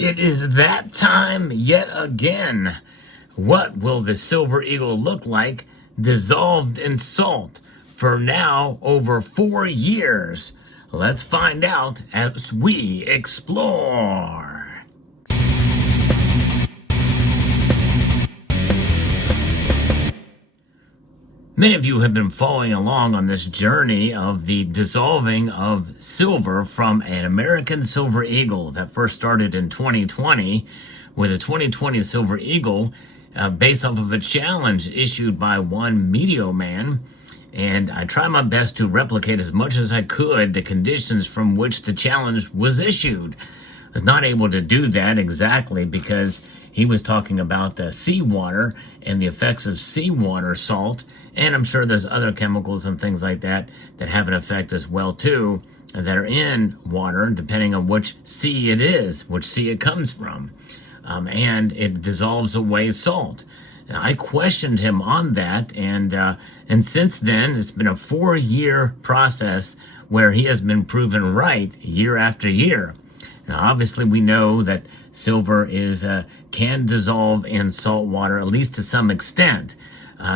It is that time yet again. What will the silver eagle look like dissolved in salt for now over 4 years? Let's find out as we explore. Many of you have been following along on this journey of the dissolving of silver from an American silver eagle that first started in 2020 with a 2020 silver eagle based off of a challenge issued by one Medio Man. And I tried my best to replicate as much as I could the conditions from which the challenge was issued. I was not able to do that exactly because he was talking about the seawater and the effects of seawater salt, and I'm sure there's other chemicals and things like that that have an effect as well too, that are in water depending on which sea it is, which sea it comes from, and it dissolves away salt. Now, I questioned him on that, and since then it's been a 4-year process where he has been proven right year after year. Now, obviously, we know that silver can dissolve in salt water, at least to some extent,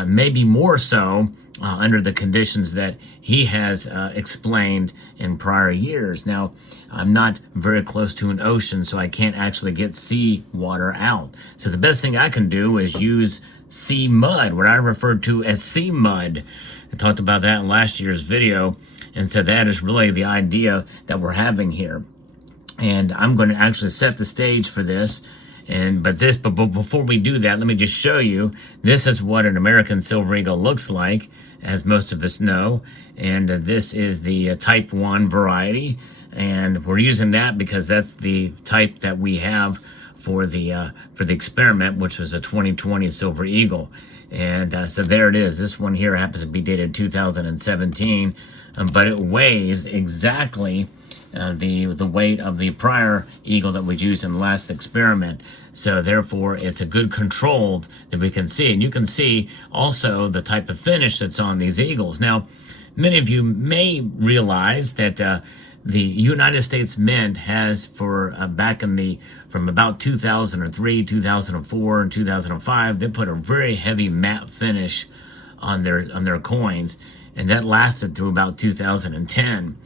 maybe more so under the conditions that he has explained in prior years. Now, I'm not very close to an ocean, so I can't actually get sea water out. So the best thing I can do is use sea mud, what I referred to as sea mud. I talked about that in last year's video, and so that is really the idea that we're having here. And I'm going to actually set the stage for this. But before we do that, let me just show you. This is what an American silver eagle looks like, as most of us know. And this is the Type 1 variety. And we're using that because that's the type that we have for the experiment, which was a 2020 silver eagle. And so there it is. This one here happens to be dated 2017, but it weighs exactly the weight of the prior eagle that we used in the last experiment. So therefore, it's a good control that we can see. And you can see also the type of finish that's on these eagles. Now, many of you may realize that the United States Mint has from about 2003, 2004, and 2005, they put a very heavy matte finish on their coins, and that lasted through about 2010.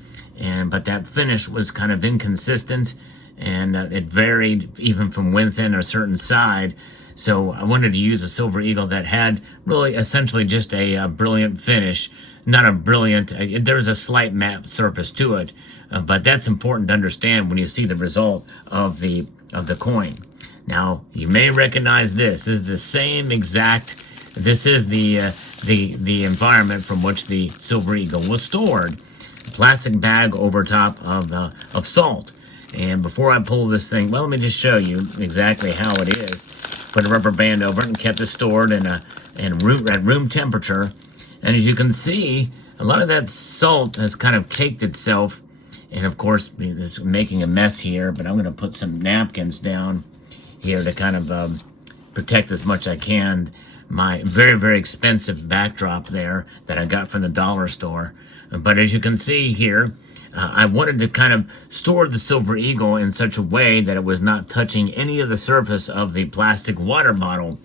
But that finish was kind of inconsistent, and it varied even from within a certain side. So I wanted to use a silver eagle that had really essentially just a brilliant finish. Not a brilliant, there's a slight matte surface to it, but that's important to understand when you see the result of the coin. Now, you may recognize this. This is the same exact, this is the environment from which the silver eagle was stored. Plastic bag over top of salt. And before I pull this thing, well, let me just show you exactly how it is. Put a rubber band over it and kept it stored at room temperature. And as you can see, a lot of that salt has kind of caked itself. And of course, it's making a mess here, but I'm going to put some napkins down here to kind of protect as much as I can. My very, very expensive backdrop there that I got from the dollar store. But as you can see here, I wanted to kind of store the silver eagle in such a way that it was not touching any of the surface of the plastic water bottle,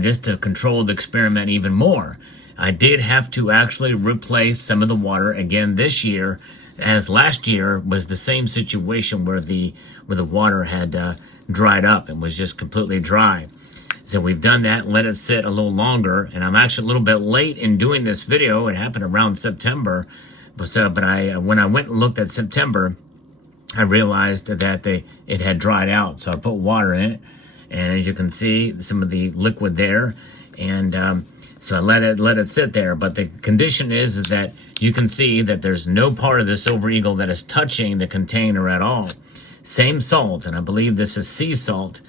just to control the experiment even more. I did have to actually replace some of the water again this year, as last year was the same situation where the water had dried up and was just completely dry. So we've done that, let it sit a little longer, and I'm actually a little bit late in doing this video. It happened around September, but when I went and looked at September, I realized that it had dried out. So I put water in it, and as you can see, some of the liquid there, and so I let it sit there. But the condition is that you can see that there's no part of the silver eagle that is touching the container at all. Same salt, and I believe this is sea salt.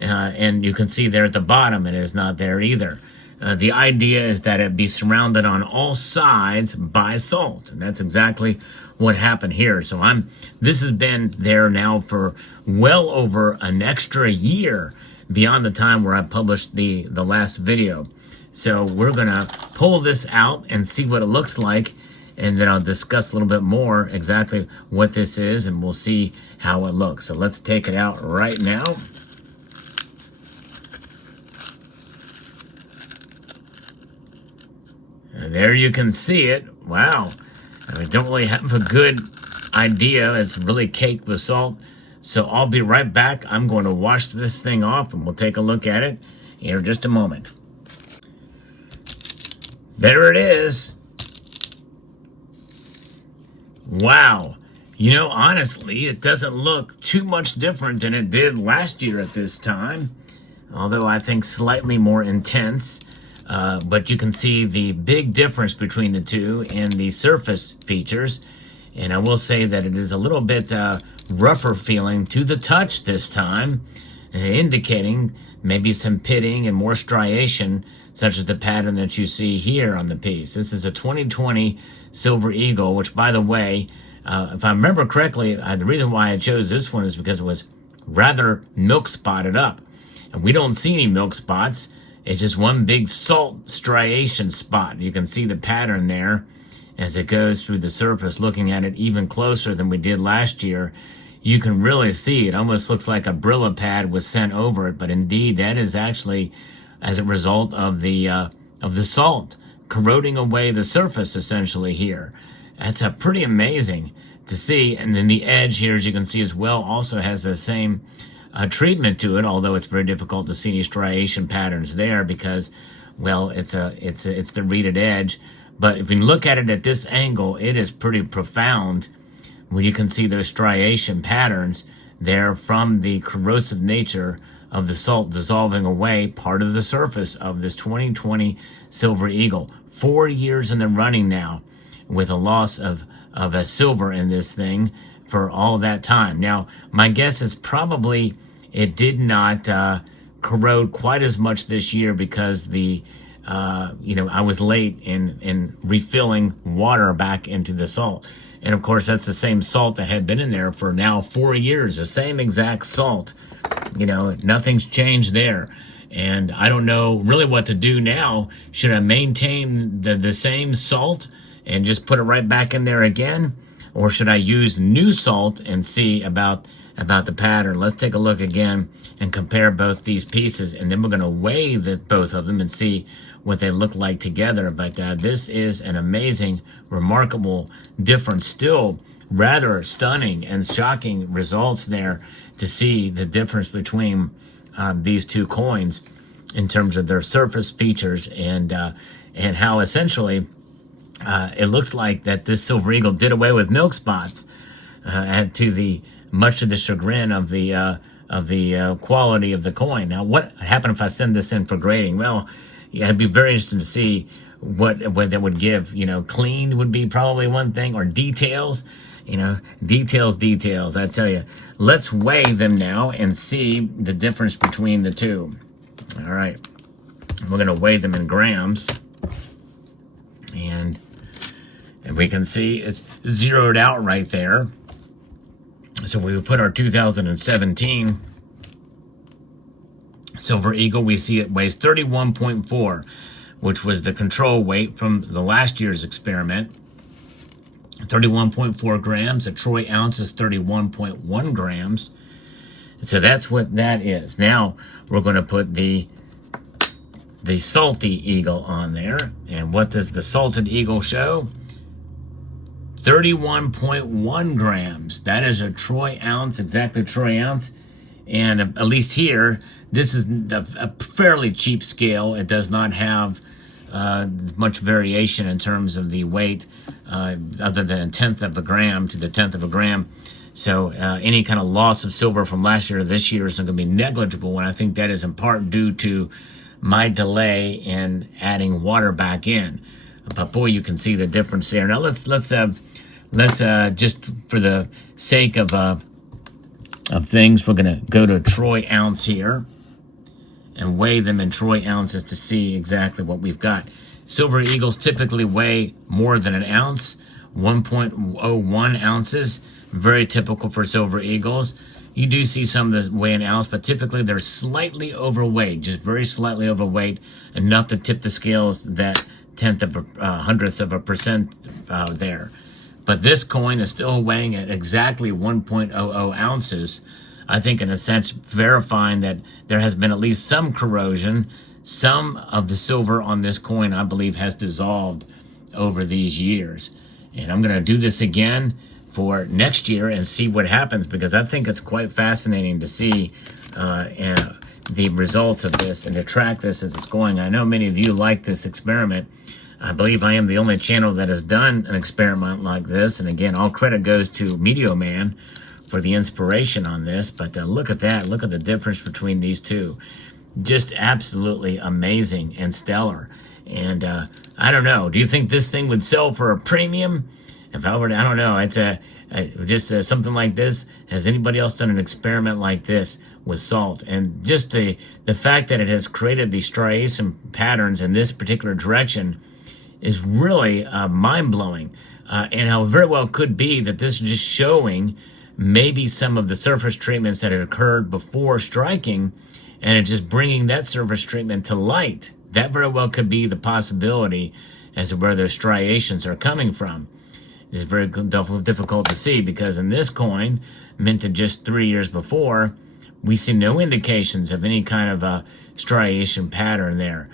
And you can see there at the bottom, it is not there either. The idea is that it be surrounded on all sides by salt. And that's exactly what happened here. So this has been there now for well over an extra year beyond the time where I published the last video. So we're going to pull this out and see what it looks like. and then I'll discuss a little bit more exactly what this is, and we'll see how it looks. So let's take it out right now. And there you can see it. Wow. I don't really have a good idea. It's really caked with salt. So I'll be right back. I'm going to wash this thing off and we'll take a look at it here in just a moment. There it is. Wow. You know, honestly, it doesn't look too much different than it did last year at this time. Although I think slightly more intense. But you can see the big difference between the two in the surface features. And I will say that it is a little bit rougher feeling to the touch this time, indicating maybe some pitting and more striation, such as the pattern that you see here on the piece. This is a 2020 Silver Eagle, which, by the way, if I remember correctly, the reason why I chose this one is because it was rather milk spotted up. And we don't see any milk spots. It's just one big salt striation spot. You can see the pattern there as it goes through the surface. Looking at it even closer than we did last year, you can really see it almost looks like a Brillo pad was sent over it, but indeed that is actually as a result of the salt corroding away the surface essentially here. That's pretty amazing to see. And then the edge here, as you can see as well, also has the same treatment to it, although it's very difficult to see any striation patterns there because, well, it's the reeded edge. But if you look at it at this angle, it is pretty profound when you can see those striation patterns there from the corrosive nature of the salt dissolving away part of the surface of this 2020 Silver Eagle. 4 years in the running now with a loss of a silver in this thing for all that time. Now, my guess is probably it did not corrode quite as much this year because I was late in refilling water back into the salt. And of course, that's the same salt that had been in there for now 4 years, the same exact salt. You know, nothing's changed there. And I don't know really what to do now. Should I maintain the same salt and just put it right back in there again? Or should I use new salt and see about the pattern? Let's take a look again and compare both these pieces, and then we're going to weigh both of them and see what they look like together. But this is an amazing, remarkable difference. Still rather stunning and shocking results there to see the difference between these two coins in terms of their surface features and how essentially it looks like that this Silver Eagle did away with milk spots, much to the chagrin of the quality of the coin. Now, what happened if I send this in for grading? Well, yeah, it'd be very interesting to see what that would give. You know, clean would be probably one thing, or details. You know, details. I tell you, let's weigh them now and see the difference between the two. All right, we're gonna weigh them in grams, and we can see it's zeroed out right there. So we would put our 2017 Silver Eagle, we see it weighs 31.4, which was the control weight from the last year's experiment. 31.4 grams. A troy ounce is 31.1 grams. So that's what that is. Now we're going to put the salty eagle on there. And what does the salted eagle show? 31.1 grams. That is a troy ounce, exactly troy ounce. And at least here, this is a fairly cheap scale. It does not have much variation in terms of the weight, other than a tenth of a gram to the tenth of a gram. So any kind of loss of silver from last year to this year is going to be negligible, and I think that is in part due to my delay in adding water back in. But boy, you can see the difference there. Now let's just for the sake of things, we're going to go to a troy ounce here and weigh them in troy ounces to see exactly what we've got. Silver Eagles typically weigh more than an ounce, 1.01 ounces, very typical for Silver Eagles. You do see some that weigh an ounce, but typically they're slightly overweight, just very slightly overweight, enough to tip the scales that hundredth of a percent there. But this coin is still weighing at exactly 1.00 ounces. I think in a sense verifying that there has been at least some corrosion. Some of the silver on this coin, I believe, has dissolved over these years. And I'm going to do this again for next year and see what happens, because I think it's quite fascinating to see the results of this and to track this as it's going. I know many of you like this experiment. I believe I am the only channel that has done an experiment like this. And again, all credit goes to Meteor Man for the inspiration on this. But look at that. Look at the difference between these two. Just absolutely amazing and stellar. And I don't know. Do you think this thing would sell for a premium? If I were to, I don't know. It's just something like this. Has anybody else done an experiment like this with salt? And just the fact that it has created these striation patterns in this particular direction is really mind-blowing. And how very well could be that this is just showing maybe some of the surface treatments that had occurred before striking, and it's just bringing that surface treatment to light. That very well could be the possibility as to where those striations are coming from. It's very difficult to see, because in this coin, minted just 3 years before, we see no indications of any kind of a striation pattern there,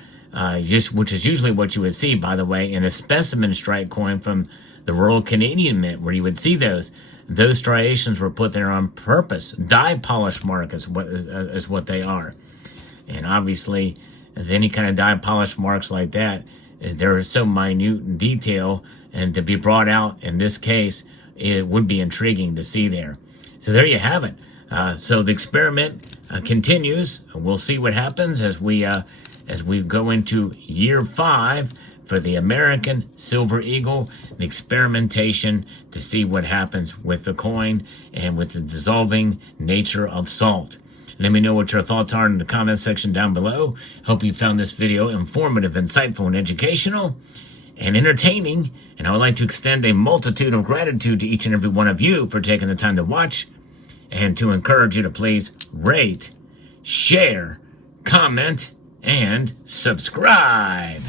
which is usually what you would see, by the way, in a specimen strike coin from the Royal Canadian Mint, where you would see those. Those striations were put there on purpose. Die polish mark is what they are. And obviously, any kind of die polish marks like that, they're so minute in detail, and to be brought out in this case, it would be intriguing to see there. So there you have it. So the experiment continues. We'll see what happens as we go into year 5 for the American Silver Eagle, the experimentation to see what happens with the coin and with the dissolving nature of salt. Let me know what your thoughts are in the comment section down below. Hope you found this video informative, insightful, and educational, and entertaining. And I would like to extend a multitude of gratitude to each and every one of you for taking the time to watch, and to encourage you to please rate, share, comment, and subscribe.